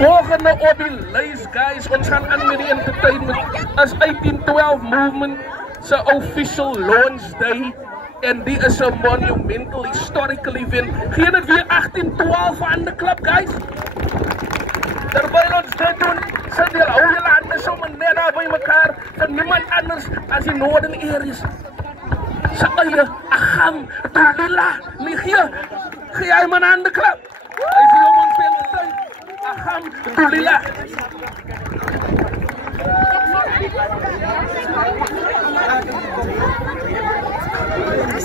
Volgende op die lys, guys, ons gaan aan met die entertainment, is 1812 Movement se official launch day. En die is een monumental historical event. Geen het weer 1812 aan de klap, guys. Terwijl ons dit doen, sit hier hou julle hande sommer net daar by mekaar, van niemand anders as die Northern Aries. Sa eie Agam Tulila, nie gee hy man aan de klap. Hy sê om ons veel tyd. Agam Tulila.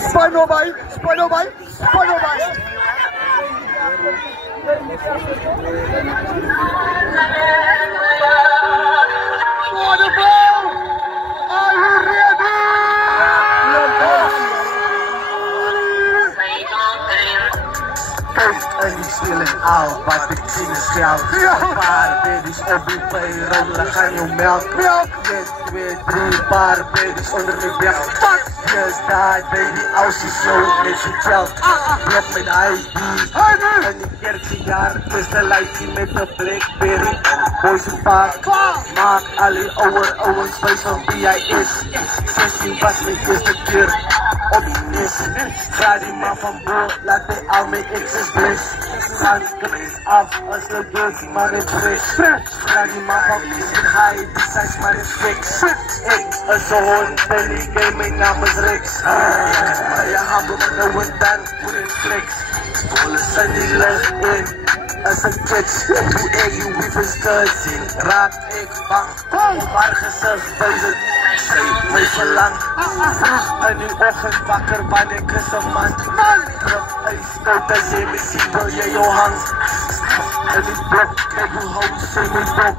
Spino by. Are you ready? En die spelen al wat ik zie is geld. Paar baby's op die payroll, gaan je melk. 1, 2, 3 paar baby's onder de bek. Yes, daar baby, als je zo met je geld. Blok met ID. En die kerkjaar tussen lijstje met de Blackberry. Boys en paard, maak alle ouwe space van wie hij is. 16 was mijn eerste keer op die nis. Ga die man van boord, laat hij al mijn exes bliss. Gaan de af als de dirty man is fris. Ga die man van boord, hij die zijn man is fix. Ik is een hond, ben die game, mijn naam is Rix. Maar je handelt met de wind dan, voor het flex. Volle zijn die lucht in. Als een kids, hoe ik je wievers gezien, raak ik bang. Maar gezicht bezig, zij mij verlang. Vroeg in die ochtend wakker, wanneer ik is een man. Druk ijskoud als je me ziet, wil je je hand. En die blok, kijk hoe hoog ze me blok.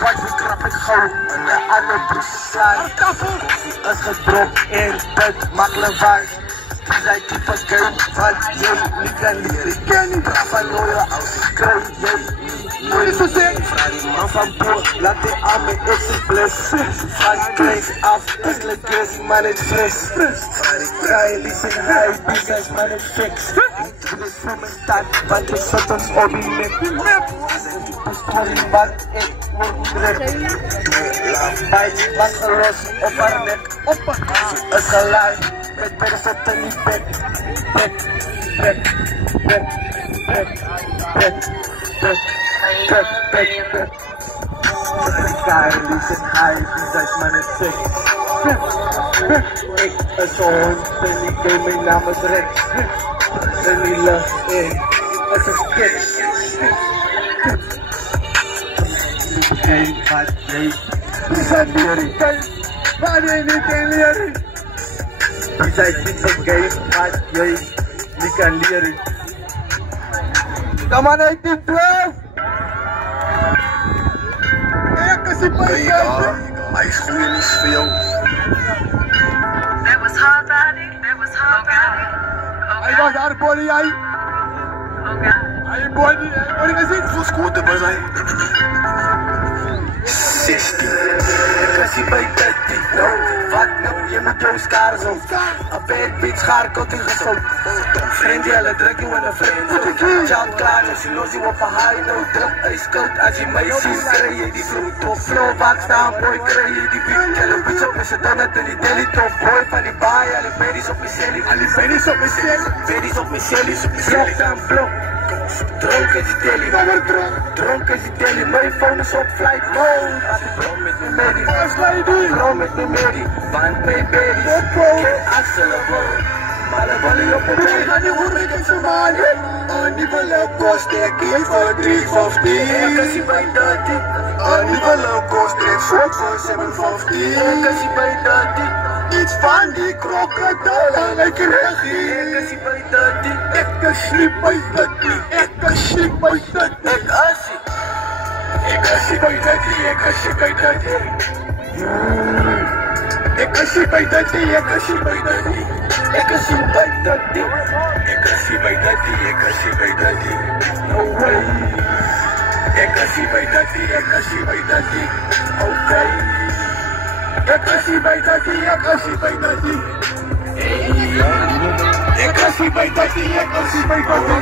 Wat je krap ik gauw, en de andere broes slaan. Is gedropt in bed, makkelijk wijs. Die zijn type game, van jij niet kan leren. Ken niet van lawyer, als ik krijg jij niet. Vraag die man van boord, laat die aan mijn exen bless. Van kleins af, is lekker, die man is fris. Vraag die vrij, die zijn hij, die zijn man is fix. Ik doe dit voor mijn stad, want ik zet ons op die nek. Zijn die pistool, want ik word niet recht. Meid, was gelost op haar nek. Is gelijk. Ik ben zet in die bed. Die kaaien die zijn high, die zijn man is sick. Ik is een hond, ben die game, mijn naam is Rex. En die lucht in, is een skits. Die game gaat leeg, die zijn leren. Wanneer niet in leren. Die zijn type game, wat jij niet kan leren. Come on, 1812! Ik is die podcast. Hij is goed en is veel. That was hard riding, that was hard riding. Hij was haar body, hij. Hij body gezien. Hoeveel scoorde was hij? 16. Ik is die bij 13, no. Wat nou, je moet jouw schaar zo. Een bad bitch schaar komt in gezocht. Vriend, jelle druk je met een vriend. Child klaar, dus je los je op een high note. Druk ijskoud, als je mij ziet, krijg je die vloed. Top flow, vaak staan, boy, krijg je die beat. Jelle bitch op is het dan net in die deli. Top boy van die baai, alle baby's op mijn celly. Alle baby's op mijn celly. Baby's op mijn celly, op mijn celly. Blok aan blok. Dronk is die deli. Dronk is die deli. Mijn phone is op flight mode. Brom met me medie. Brom met me medie. Want mijn baby. Geen accelerate. Maar de ballie op mijn been. Ga die horen in zijn man. Aan die beloof kost ik hier voor 350. Ik is hier bij 30. Aan die beloof kost ik voor 750. Ik is hier bij 30. Iets van die krokodil en ik krijg hier. Ik is hier bij 30. Ik is hier bij 30. Ik is hier bij 30. Ik is hier. Ik is hier bij 30. Ik is hier bij 30. Ik is hier bij 30. Ik is hier bij 30. Ik is hier bij 30. Ik is hier bij 30. Ik is hier bij 30. No way. Ik is hier bij 30. Ik is hier bij 30. Oké. Ik is hier bij 30. Ik is hier bij 30. Ik is hier bij 30. Ik is hier bij 30.